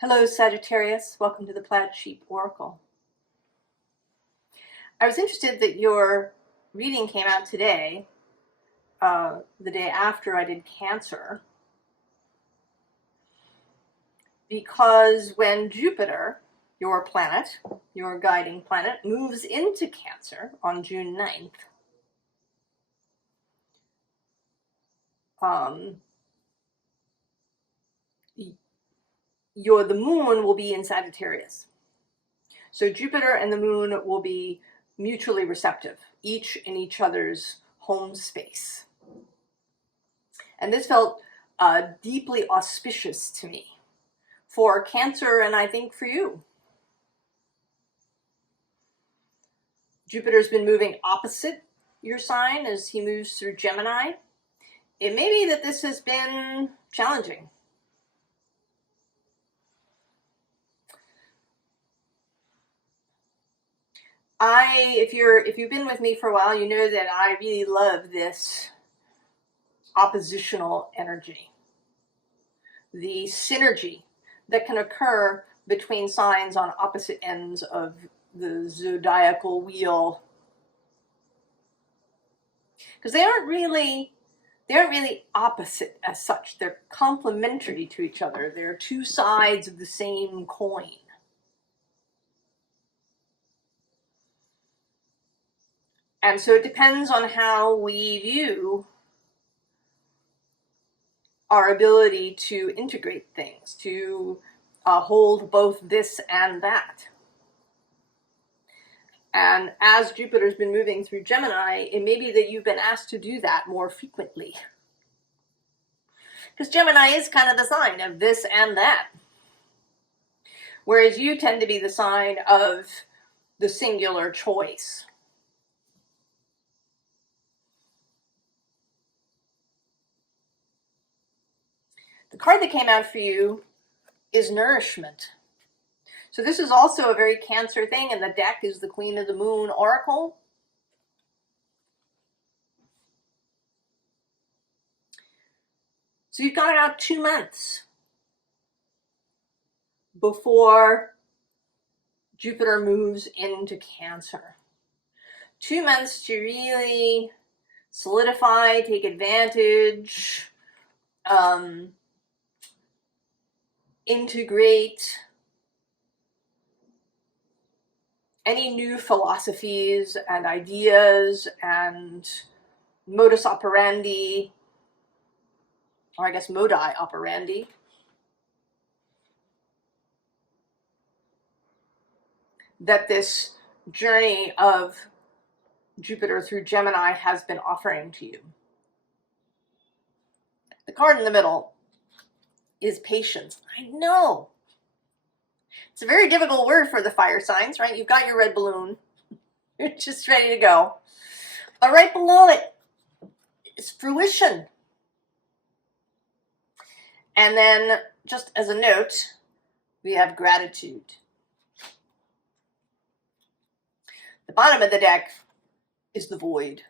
Hello, Sagittarius. Welcome to the Plaid Sheep Oracle. I was interested that your reading came out today, the day after I did Cancer, because when Jupiter, your planet, your guiding planet, moves into Cancer on June 9th, the moon will be in Sagittarius. So Jupiter and the moon will be mutually receptive, each in each other's home space. And this felt deeply auspicious to me for Cancer, and I think for you. Jupiter's been moving opposite your sign as he moves through Gemini. It may be that this has been challenging. If you've been with me for a while, you know that I really love this oppositional energy. The synergy that can occur between signs on opposite ends of the zodiacal wheel. Because they aren't really opposite as such. They're complementary to each other. They're two sides of the same coin. And so it depends on how we view our ability to integrate things, to hold both this and that. And as Jupiter's been moving through Gemini, it may be that you've been asked to do that more frequently. Because Gemini is kind of the sign of this and that. Whereas you tend to be the sign of the singular choice. The card that came out for you is Nourishment. So this is also a very Cancer thing, and the deck is the Queen of the Moon Oracle. So you've got about 2 months before Jupiter moves into Cancer. 2 months to really solidify, take advantage, integrate any new philosophies and ideas and modus operandi, or I guess modi operandi, that this journey of Jupiter through Gemini has been offering to you. The card in the middle is Patience. I know. It's a very difficult word for the fire signs, right? You've got your red balloon. You're just ready to go. But right below it is fruition. And then, just as a note, we have gratitude. The bottom of the deck is the void,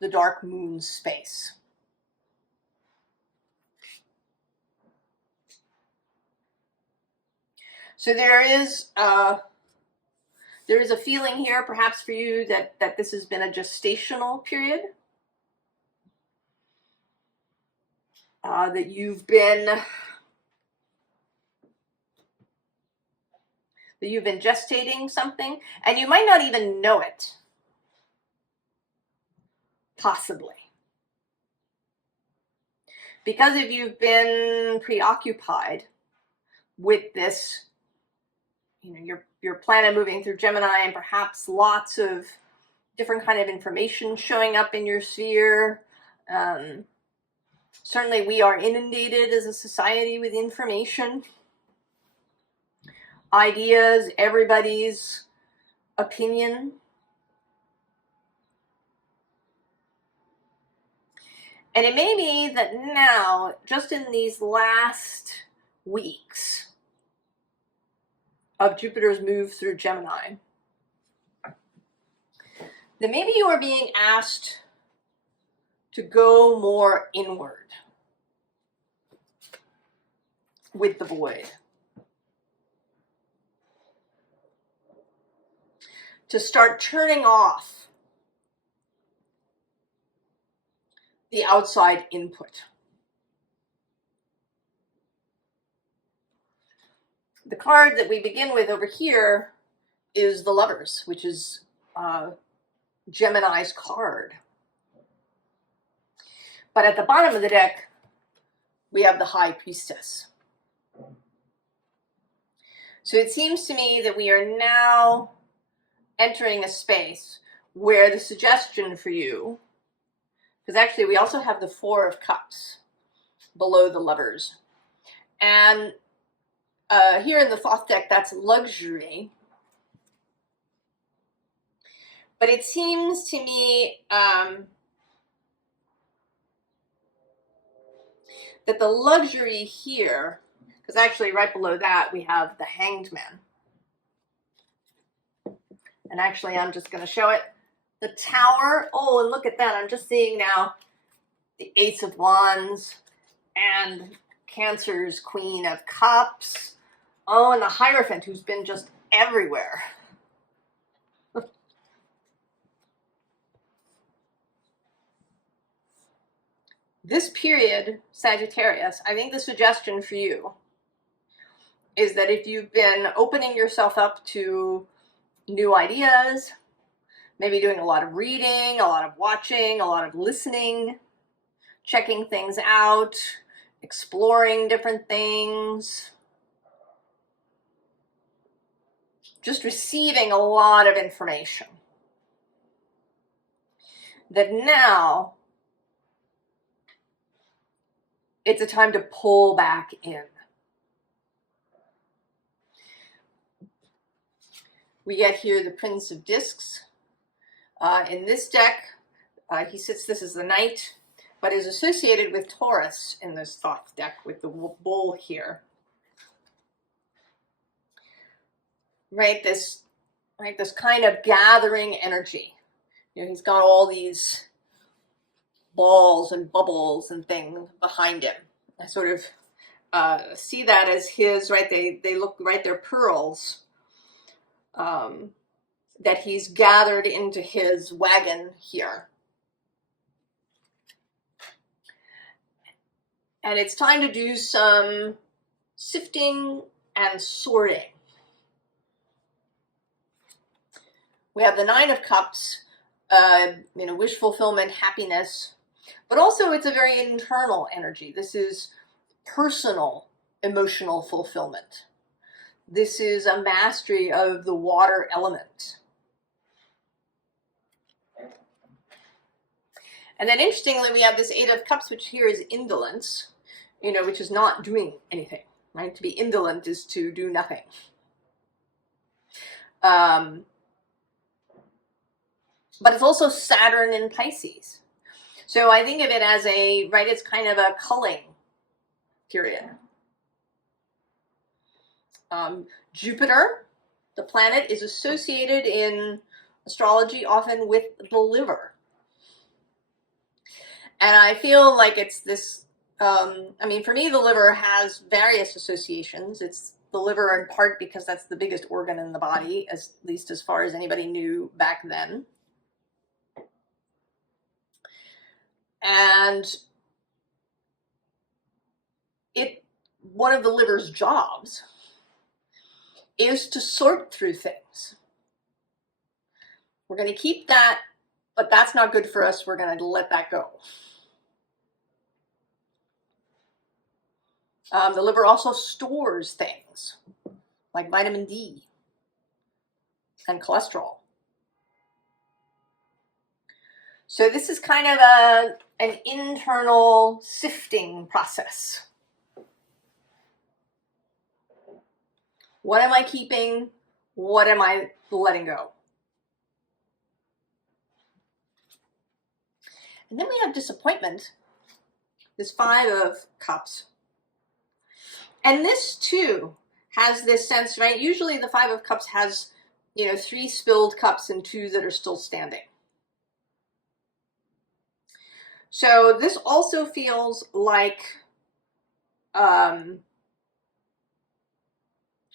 the dark moon space. So there is a feeling here, perhaps for you, that this has been a gestational period, that you've been gestating something, and you might not even know it, possibly. Because if you've been preoccupied with this, your planet moving through Gemini, and perhaps lots of different kind of information showing up in your sphere. Certainly we are inundated as a society with information, ideas, everybody's opinion. And it may be that now, just in these last weeks of Jupiter's move through Gemini, that maybe you are being asked to go more inward with the void. to start turning off the outside input. The card that we begin with over here is the Lovers, which is Gemini's card. But at the bottom of the deck, we have the High Priestess. So it seems to me that we are now entering a space where the suggestion for you, because actually we also have the Four of Cups below the Lovers. And here in the Thoth deck, that's luxury. But it seems to me that the luxury here, because actually right below that we have the Hanged Man. And actually I'm just going to show it. The Tower. Oh, and look at that. I'm just seeing now the Ace of Wands and Cancer's Queen of Cups. Oh, and the Hierophant, who's been just everywhere. This period, Sagittarius, I think the suggestion for you is that if you've been opening yourself up to new ideas, maybe doing a lot of reading, a lot of watching, a lot of listening, checking things out, exploring different things, just receiving a lot of information, that now it's a time to pull back in. We get here the Prince of Discs. In this deck, he sits, this is the Knight, but is associated with Taurus in this Thoth deck with the bull here. Right, this kind of gathering energy. You know, he's got all these balls and bubbles and things behind him. I sort of see that as his, right, they look, right, they're pearls that he's gathered into his wagon here. And it's time to do some sifting and sorting. We have the Nine of Cups, you know, wish fulfillment, happiness, but also it's a very internal energy. This is personal emotional fulfillment. This is a mastery of the water element. And then interestingly, we have this Eight of Cups, which here is indolence, you know, which is not doing anything, right? To be indolent is to do nothing. But it's also Saturn in Pisces. So I think of it as a, right, it's kind of a culling period. Jupiter, the planet, is associated in astrology often with the liver. And I feel like it's this, I mean, for me, the liver has various associations. It's the liver in part because that's the biggest organ in the body, at least as far as anybody knew back then. And one of the liver's jobs is to sort through things. We're going to keep that, but that's not good for us. We're going to let that go. The liver also stores things like vitamin D and cholesterol. So this is kind of an internal sifting process. What am I keeping? What am I letting go? And then we have disappointment, this Five of Cups. And this too has this sense, right? Usually the Five of Cups has, you know, 3 spilled cups and 2 that are still standing. So this also feels like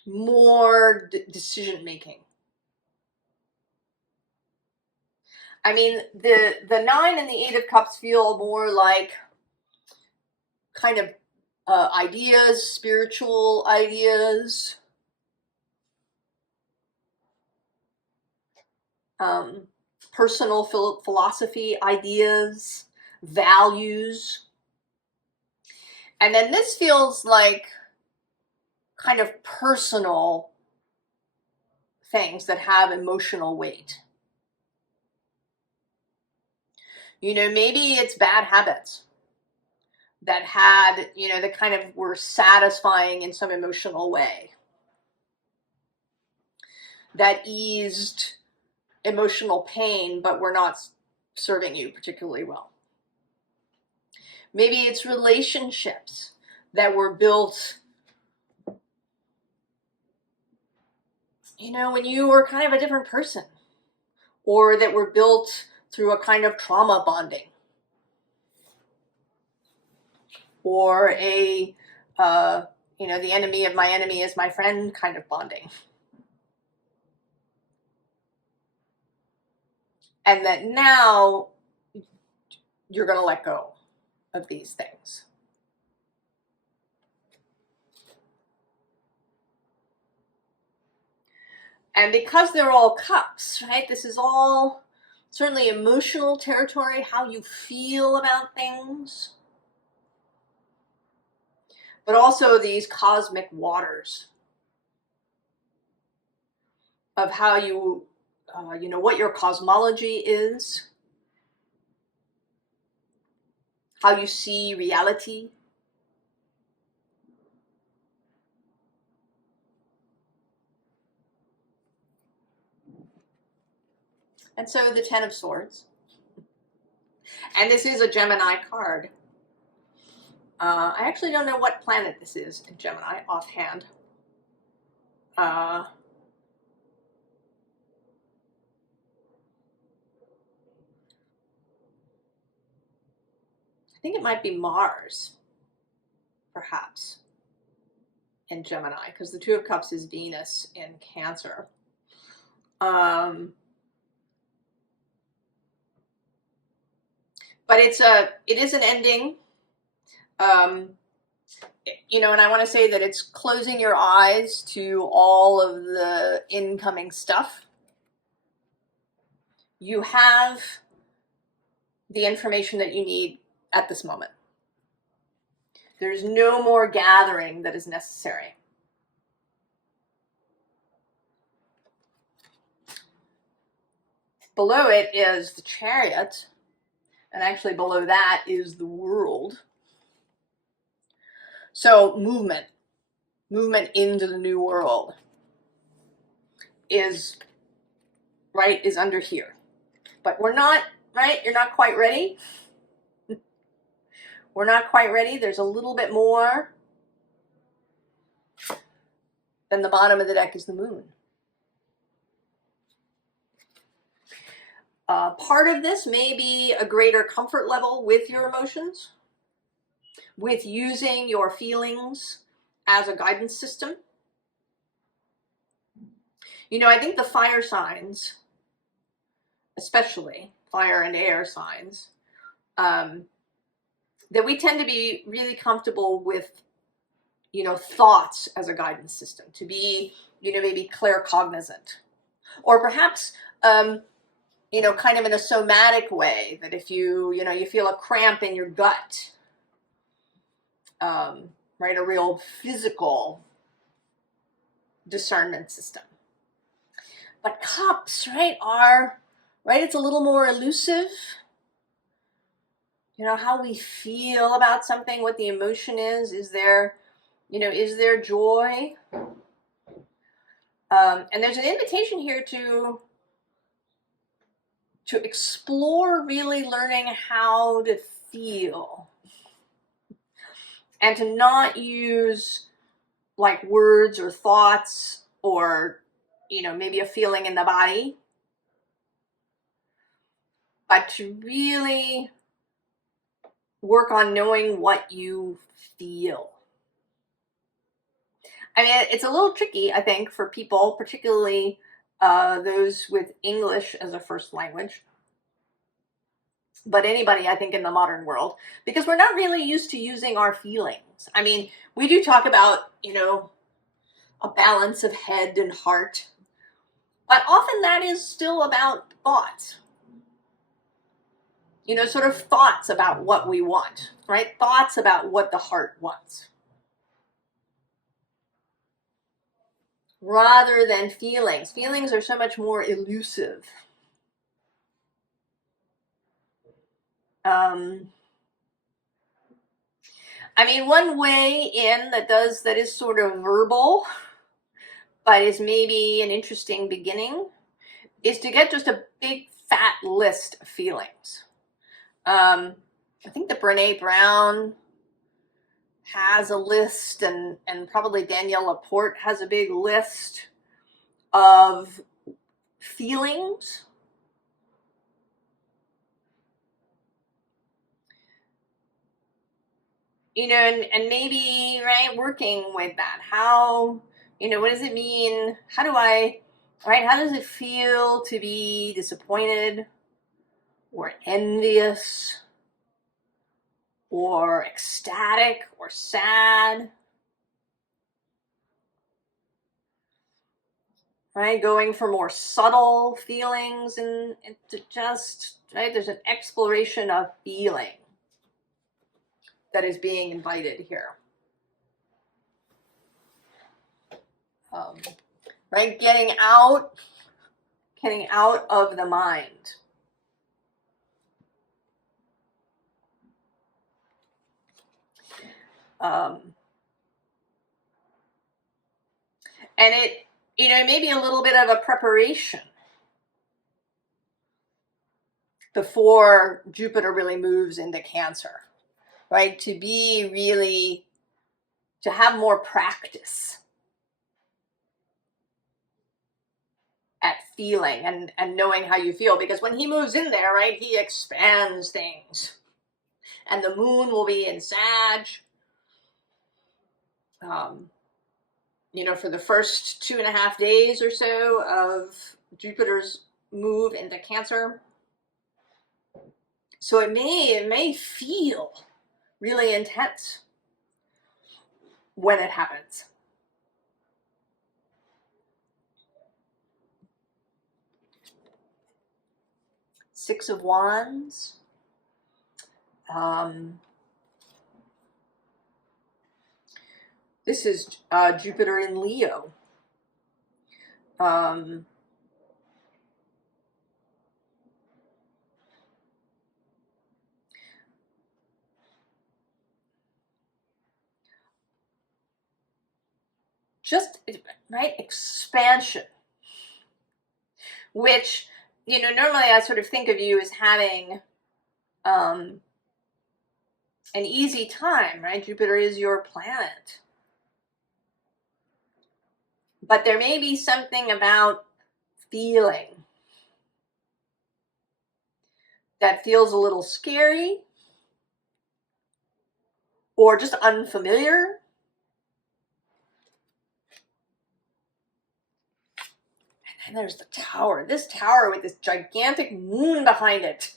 more decision making. I mean, the 9 and the 8 of Cups feel more like kind of ideas, spiritual ideas, personal philosophy ideas, values. And then this feels like kind of personal things that have emotional weight. You know, maybe it's bad habits that had, you know, that kind of were satisfying in some emotional way, that eased emotional pain, but were not serving you particularly well. Maybe it's relationships that were built, you know, when you were kind of a different person, or that were built through a kind of trauma bonding, or a, you know, the enemy of my enemy is my friend kind of bonding. And that now you're going to let go of these things. And because they're all cups, right? This is all certainly emotional territory, how you feel about things, but also these cosmic waters of how you, you know, what your cosmology is, how you see reality. And so the 10 of Swords. And this is a Gemini card. I actually don't know what planet this is in Gemini offhand. I think it might be Mars, perhaps, in Gemini, because the 2 of Cups is Venus in Cancer. But it is an ending. You know, and I want to say that it's closing your eyes to all of the incoming stuff. You have the information that you need at this moment. There's no more gathering that is necessary. Below it is the Chariot, and actually below that is the World. So movement into the new world is, right, is under here. But we're not, right, you're not quite ready. We're not quite ready. There's a little bit more. Then the bottom of the deck is the Moon. Part of this may be a greater comfort level with your emotions, with using your feelings as a guidance system. You know, I think the fire signs, especially fire and air signs, that we tend to be really comfortable with, you know, thoughts as a guidance system, to be, you know, maybe claircognizant, or perhaps, you know, kind of in a somatic way, that if you, you know, you feel a cramp in your gut, right, a real physical discernment system. But cups, right, are, right, it's a little more elusive. You know, how we feel about something, what the emotion is there, you know, is there joy? And there's an invitation here to explore really learning how to feel, and to not use like words or thoughts or, you know, maybe a feeling in the body, but to really work on knowing what you feel. I mean, it's a little tricky, I think, for people, particularly those with English as a first language, but anybody, I think, in the modern world, because we're not really used to using our feelings. I mean, we do talk about, you know, a balance of head and heart, but often that is still about thoughts. You know, sort of thoughts about what we want, right? Thoughts about what the heart wants, rather than feelings. Feelings are so much more elusive. I mean, one way in that is sort of verbal, but is maybe an interesting beginning, is to get just a big fat list of feelings. I think that Brene Brown has a list, and probably Danielle Laporte has a big list of feelings. You know, and maybe, right, working with that. How, you know, what does it mean? How does it feel to be disappointed or envious or ecstatic or sad? Right, going for more subtle feelings and to just, right, there's an exploration of feeling that is being invited here. Right, getting out of the mind. And it, you know, maybe a little bit of a preparation before Jupiter really moves into Cancer, right? To have more practice at feeling and knowing how you feel, because when he moves in there, right, he expands things. And the moon will be in Sag, you know, for the first 2.5 days or so of Jupiter's move into Cancer. So it may feel really intense when it happens. Six of Wands. This is Jupiter in Leo. Just, right, expansion, which, you know, normally I sort of think of you as having an easy time, right? Jupiter is your planet. But there may be something about feeling that feels a little scary or just unfamiliar. And there's the tower. This tower with this gigantic moon behind it.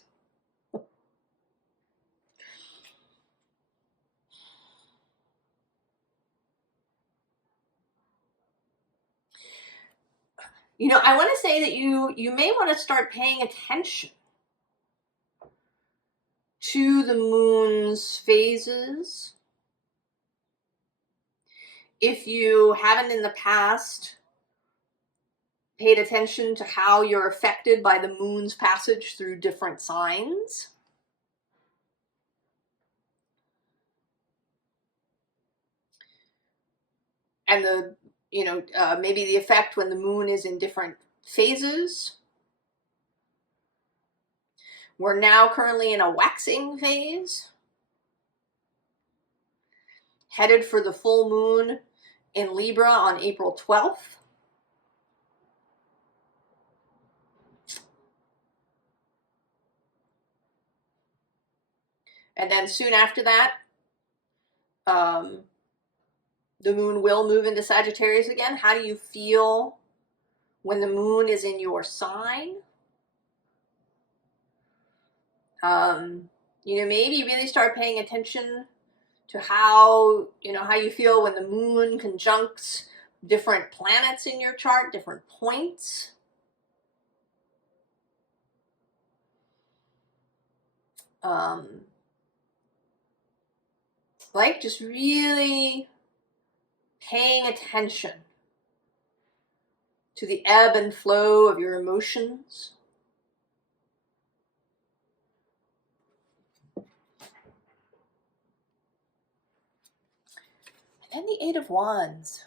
You know, I want to say that you may want to start paying attention to the moon's phases. If you haven't in the past paid attention to how you're affected by the moon's passage through different signs. And the, you know, maybe the effect when the moon is in different phases. We're now currently in a waxing phase, headed for the full moon in Libra on April 12th. And then soon after that, the moon will move into Sagittarius again. How do you feel when the moon is in your sign? You know, maybe really start paying attention to how, you know, how you feel when the moon conjuncts different planets in your chart, different points. Like just really paying attention to the ebb and flow of your emotions. And then the Eight of Wands.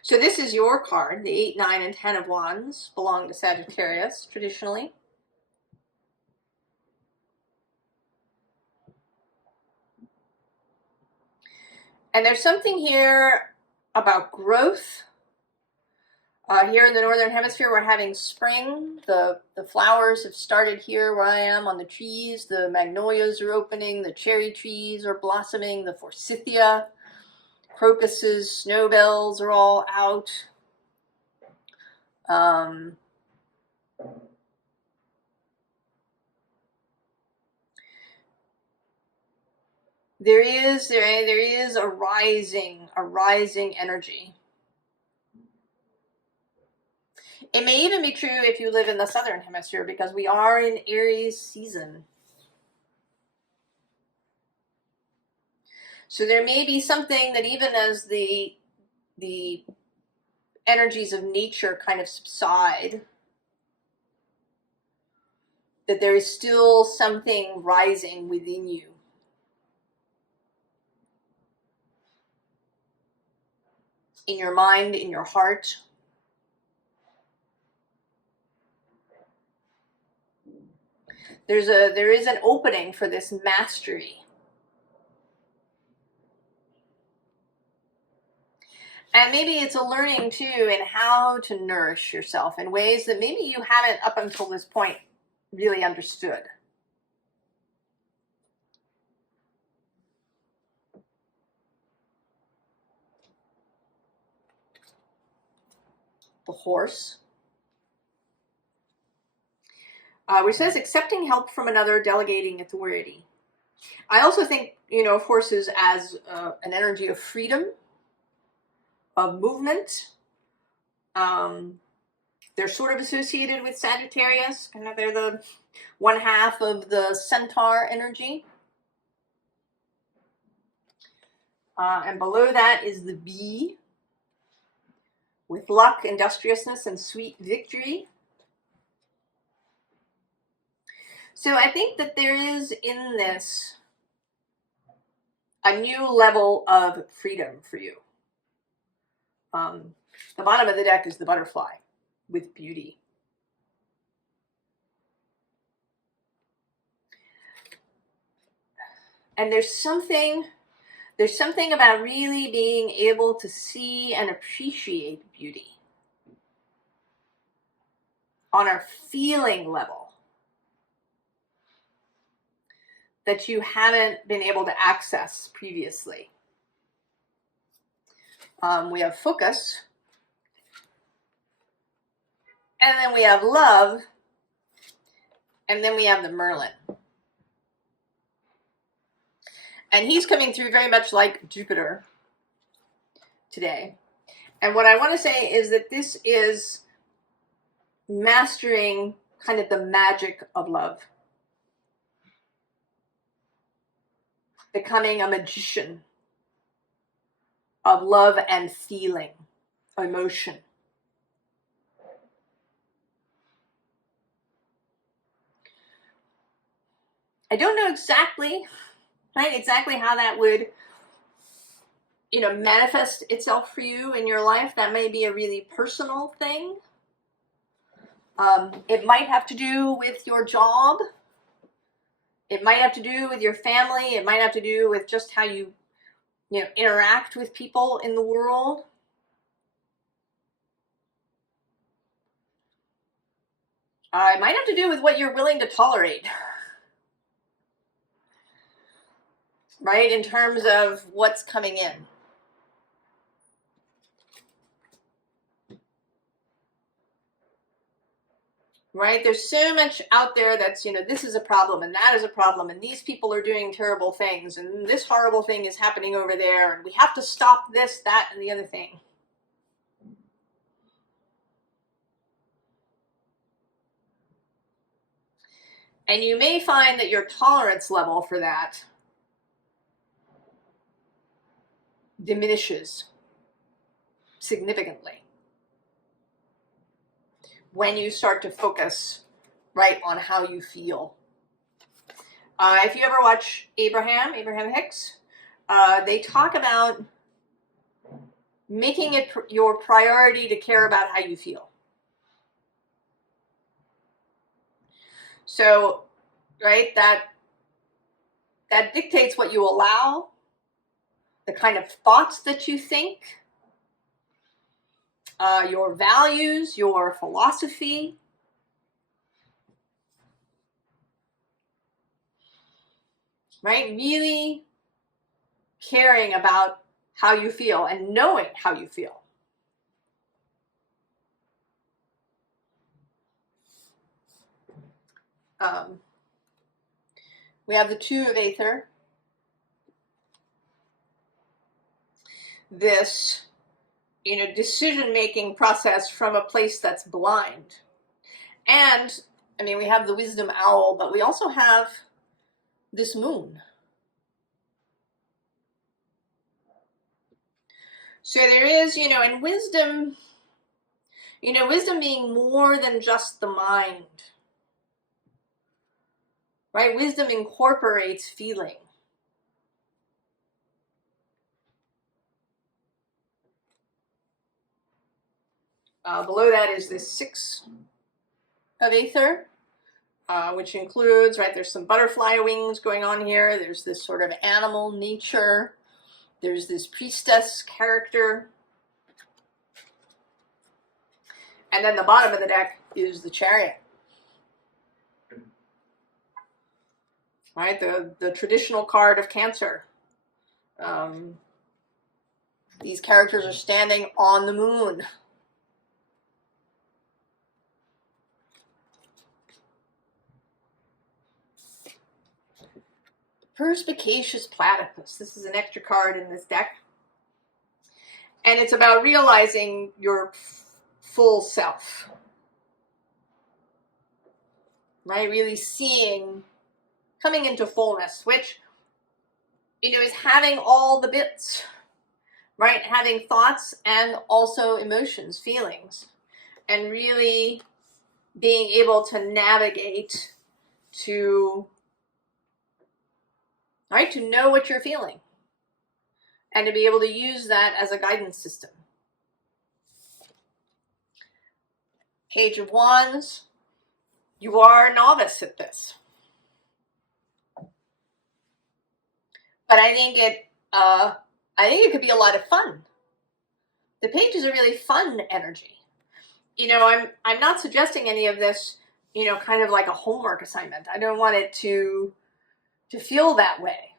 So this is your card. The 8, 9, and 10 of Wands belong to Sagittarius traditionally. And there's something here about growth. Here in the Northern Hemisphere, we're having spring. The flowers have started here where I am on the trees. The magnolias are opening. The cherry trees are blossoming. The forsythia, crocuses, snowbells are all out. There is a rising energy. It may even be true if you live in the Southern Hemisphere, because we are in Aries season. So there may be something that even as the energies of nature kind of subside, that there is still something rising within you. In your mind, in your heart. There is an opening for this mastery. And maybe it's a learning too in how to nourish yourself in ways that maybe you haven't up until this point really understood. The horse. Which says accepting help from another, delegating authority. I also think, you know, of horses as an energy of freedom, of movement. They're sort of associated with Sagittarius. Kind of, they're the one half of the centaur energy. And below that is the bee, with luck, industriousness, and sweet victory. So I think that there is in this a new level of freedom for you. The bottom of the deck is the butterfly with beauty. And there's something about really being able to see and appreciate beauty on a feeling level that you haven't been able to access previously. We have focus, and then we have love, and then we have the Merlin. And he's coming through very much like Jupiter today. And what I want to say is that this is mastering kind of the magic of love. Becoming a magician of love and feeling, emotion. I don't know exactly how that would, you know, manifest itself for you in your life. That may be a really personal thing. It might have to do with your job. It might have to do with your family. It might have to do with just how you know, interact with people in the world. It might have to do with what you're willing to tolerate. Right? In terms of what's coming in. right? There's so much out there that's, you know, this is a problem and that is a problem and these people are doing terrible things and this horrible thing is happening over there and we have to stop this, that, and the other thing. And you may find that your tolerance level for that diminishes significantly when you start to focus right on how you feel. If you ever watch Abraham Hicks, they talk about making it your priority to care about how you feel. So, right, that dictates what you allow, the kind of thoughts that you think, your values, your philosophy. Right? Really caring about how you feel and knowing how you feel. We have the Two of Aether. This, you know, decision-making process from a place that's blind. And, I mean, we have the Wisdom Owl, but we also have this moon. So there is, you know, in wisdom, you know, wisdom being more than just the mind. Right? Wisdom incorporates feeling. Below that is this Six of Aether, which includes, right, there's some butterfly wings going on here. There's this sort of animal nature. There's this priestess character. And then the bottom of the deck is the Chariot. Right, the traditional card of Cancer. These characters are standing on the moon. Perspicacious Platypus. This is an extra card in this deck. And it's about realizing your full self. Right? Really seeing, coming into fullness, which, you know, is having all the bits. Right? Having thoughts and also emotions, feelings. And really being able to navigate to, right, to know what you're feeling. And to be able to use that as a guidance system. Page of Wands. You are a novice at this. But I think it could be a lot of fun. The Page is a really fun energy. You know, I'm not suggesting any of this, you know, kind of like a homework assignment. I don't want it to feel that way.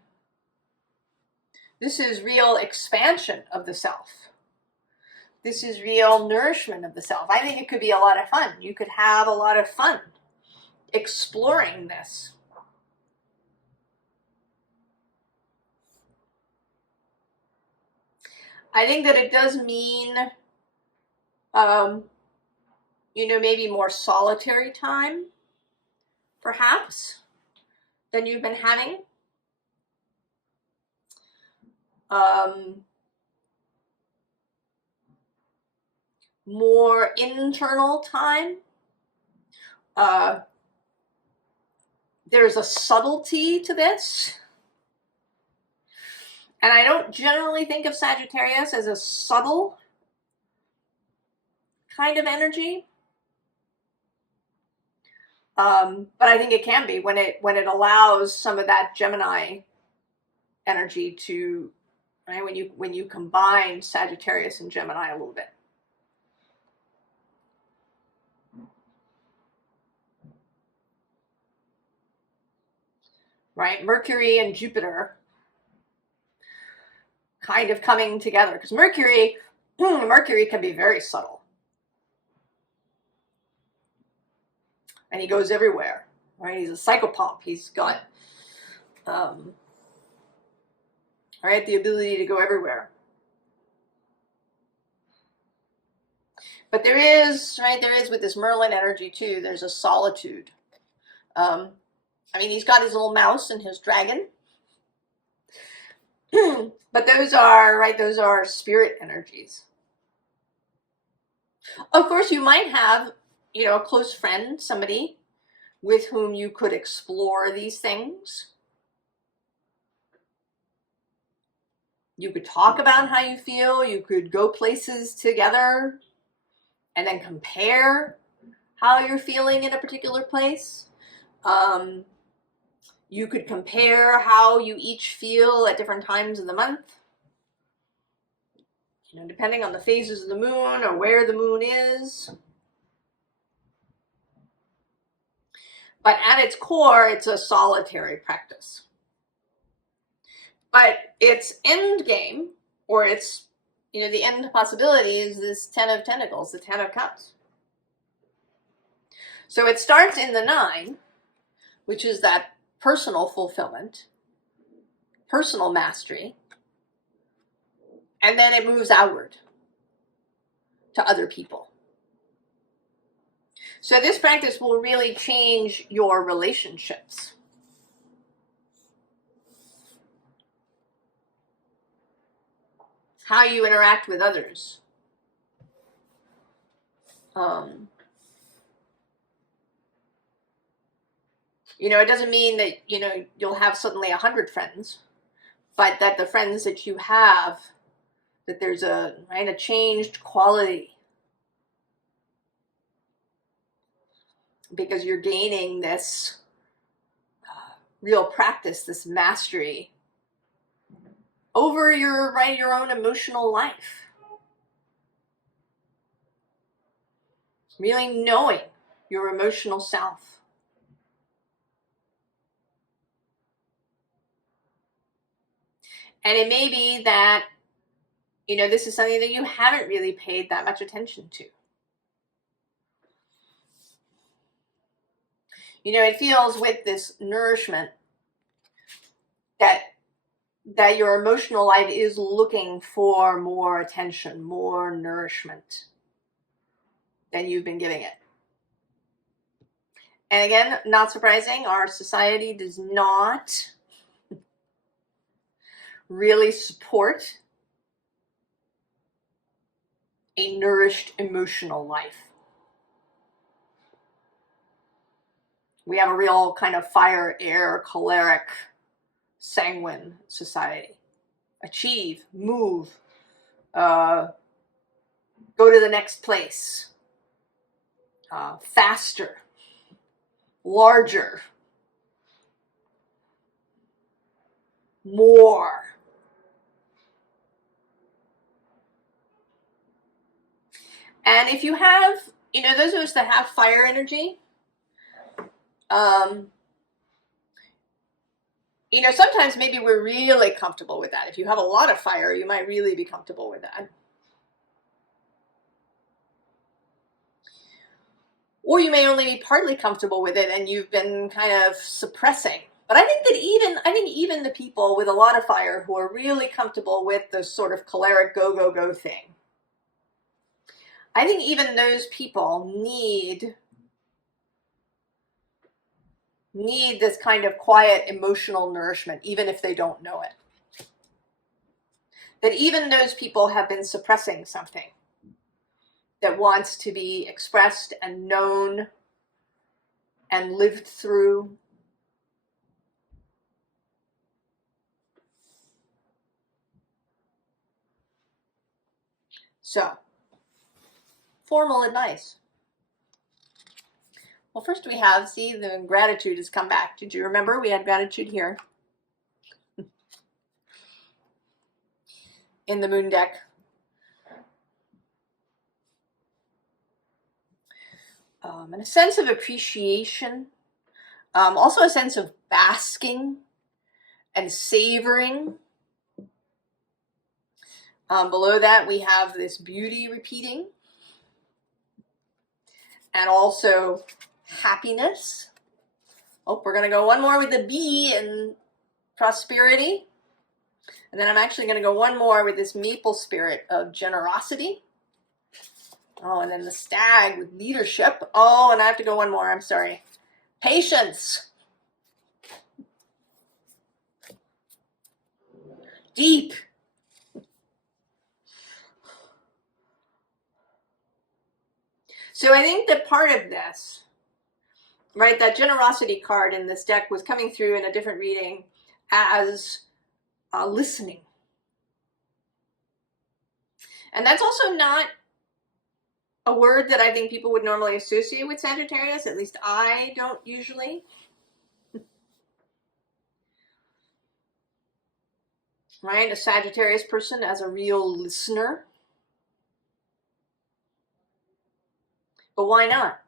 This is real expansion of the self. This is real nourishment of the self. I think it could be a lot of fun. You could have a lot of fun exploring this. I think that it does mean, you know, maybe more solitary time, perhaps, than you've been having. More internal time. There's a subtlety to this. And I don't generally think of Sagittarius as a subtle kind of energy. But I think it can be when it allows some of that Gemini energy to, right, when you combine Sagittarius and Gemini a little bit. Right, Mercury and Jupiter kind of coming together, because Mercury can be very subtle. and he goes everywhere, right? He's a psychopomp. He's got, right, the ability to go everywhere. But there is, right, there is with this Merlin energy too, there's a solitude. I mean, he's got his little mouse and his dragon. But those are, right, those are spirit energies. Of course, you might have, you know, a close friend, somebody with whom you could explore these things. You could talk about how you feel. You could go places together and then compare how you're feeling in a particular place. You could compare how you each feel at different times of the month. You know, depending on the phases of the moon or where the moon is. But at its core, it's a solitary practice. But its end game, or its, you know, the end possibility is this 10 of Pentacles, the 10 of Cups. So it starts in the 9, which is that personal fulfillment, personal mastery, and then it moves outward to other people. So this practice will really change your relationships. How you interact with others. You know, it doesn't mean that, you know, you'll have suddenly 100 friends, but that the friends that you have, that there's a, right, a changed quality. Because you're gaining this real practice, this mastery over your, right, your own emotional life. Really knowing your emotional self. And it may be that, you know, this is something that you haven't really paid that much attention to. You know, it feels with this nourishment that your emotional life is looking for more attention, more nourishment than you've been giving it. And again, not surprising, our society does not really support a nourished emotional life. We have a real kind of fire, air, choleric, sanguine society. Achieve, move, go to the next place, faster, larger, more. And if you have, you know, those of us that have fire energy, you know, sometimes maybe we're really comfortable with that. If you have a lot of fire, you might really be comfortable with that. Or you may only be partly comfortable with it and you've been kind of suppressing. But I think that even the people with a lot of fire who are really comfortable with the sort of choleric go, go, go thing, I think even those people need this kind of quiet emotional nourishment, even if they don't know it. That even those people have been suppressing something that wants to be expressed and known and lived through. So, formal advice. Well, first we have, see, the gratitude has come back. Did you remember we had gratitude here in the moon deck? And a sense of appreciation, also a sense of basking and savoring. Below that we have this beauty repeating, and also happiness. Oh, we're going to go one more with the B in prosperity. And then I'm actually going to go one more with this maple spirit of generosity. Oh, and then the stag with leadership. Oh, and I have to go one more. I'm sorry. Patience. Deep. So I think that part of this, right, that generosity card in this deck was coming through in a different reading as listening. And that's also not a word that I think people would normally associate with Sagittarius. At least I don't usually. Right? A Sagittarius person as a real listener. But why not?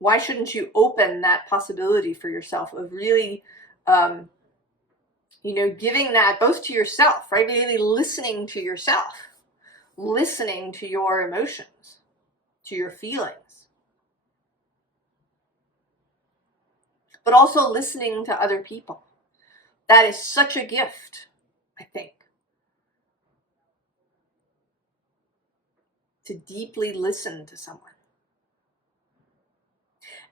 Why shouldn't you open that possibility for yourself of really, giving that both to yourself, right? Really listening to yourself, listening to your emotions, to your feelings, but also listening to other people. That is such a gift, I think. To deeply listen to someone.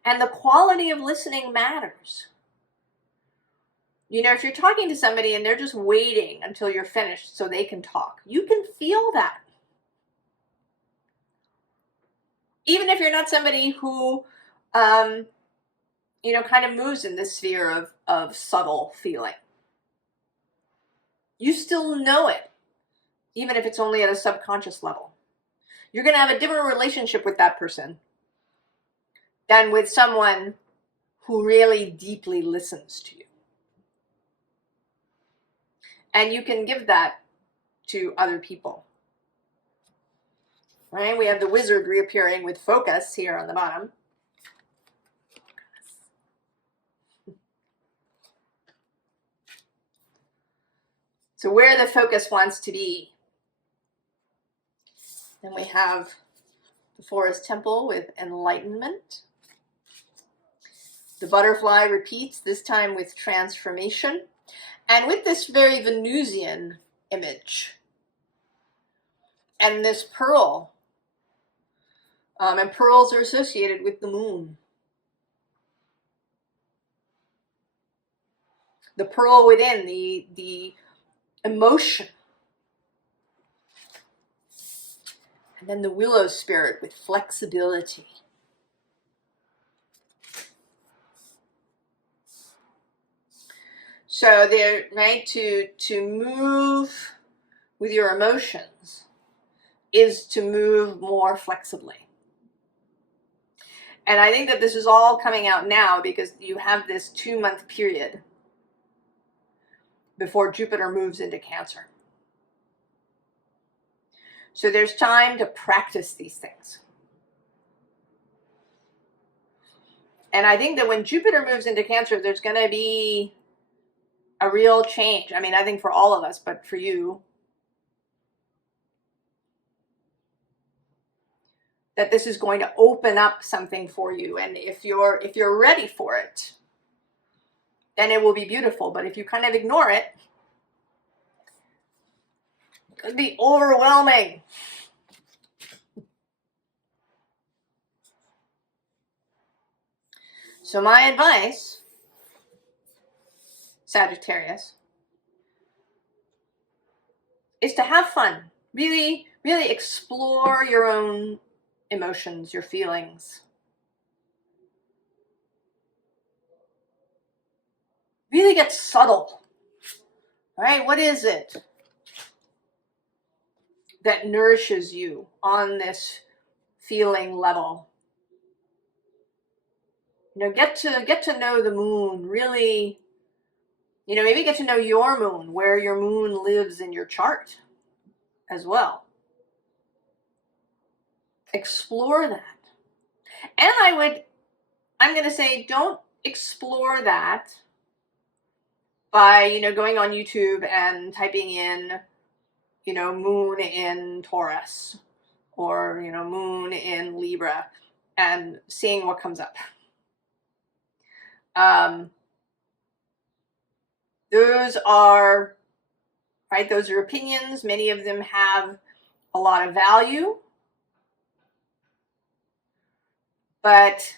And the quality of listening matters. If you're talking to somebody and they're just waiting until you're finished so they can talk, you can feel that. Even if you're not somebody who, kind of moves in this sphere of subtle feeling. You still know it, even if it's only at a subconscious level. You're going to have a different relationship with that person than with someone who really deeply listens to you. And you can give that to other people. Right? We have the wizard reappearing with focus here on the bottom. So where the focus wants to be. Then we have the forest temple with enlightenment. The butterfly repeats, this time with transformation. And with this very Venusian image. And this pearl. And pearls are associated with the moon. The pearl within, the emotion. And then the willow spirit with flexibility. So they're right to move with your emotions is to move more flexibly. And I think that this is all coming out now because you have this 2-month period before Jupiter moves into Cancer. So there's time to practice these things. And I think that when Jupiter moves into Cancer, there's going to be a real change. I mean, I think for all of us, but for you, that this is going to open up something for you. And if you're ready for it, then it will be beautiful. But if you kind of ignore it, it could be overwhelming. So my advice, Sagittarius, is to have fun. Really, really explore your own emotions, your feelings. Really get subtle. Right? What is it that nourishes you on this feeling level? Get to know the moon, really, maybe get to know your moon, where your moon lives in your chart as well. Explore that. And I'm going to say, don't explore that by, going on YouTube and typing in, moon in Taurus, or, you know, moon in Libra, and seeing what comes up. Those are, right, those are opinions. Many of them have a lot of value. But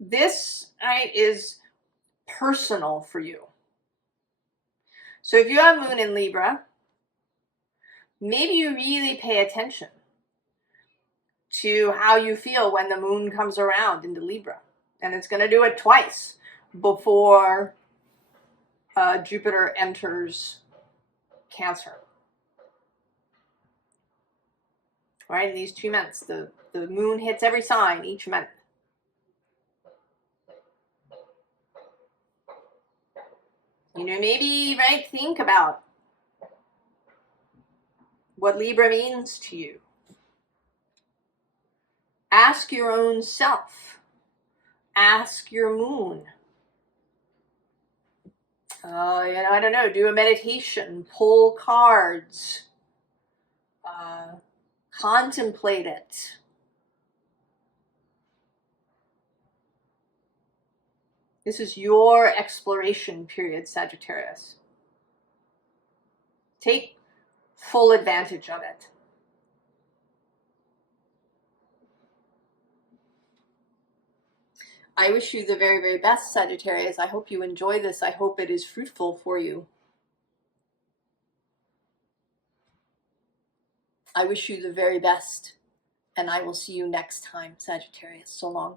this, right, is personal for you. So if you have moon in Libra, maybe you really pay attention to how you feel when the moon comes around into Libra. And it's going to do it twice before Jupiter enters Cancer. Right, in these 2 months, the moon hits every sign each month. You know, maybe, right, think about what Libra means to you. Ask your own self. Ask your moon. You know, I don't know, do a meditation, pull cards, contemplate it. This is your exploration period, Sagittarius. Take full advantage of it. I wish you the very, very best, Sagittarius. I hope you enjoy this. I hope it is fruitful for you. I wish you the very best, and I will see you next time, Sagittarius. So long.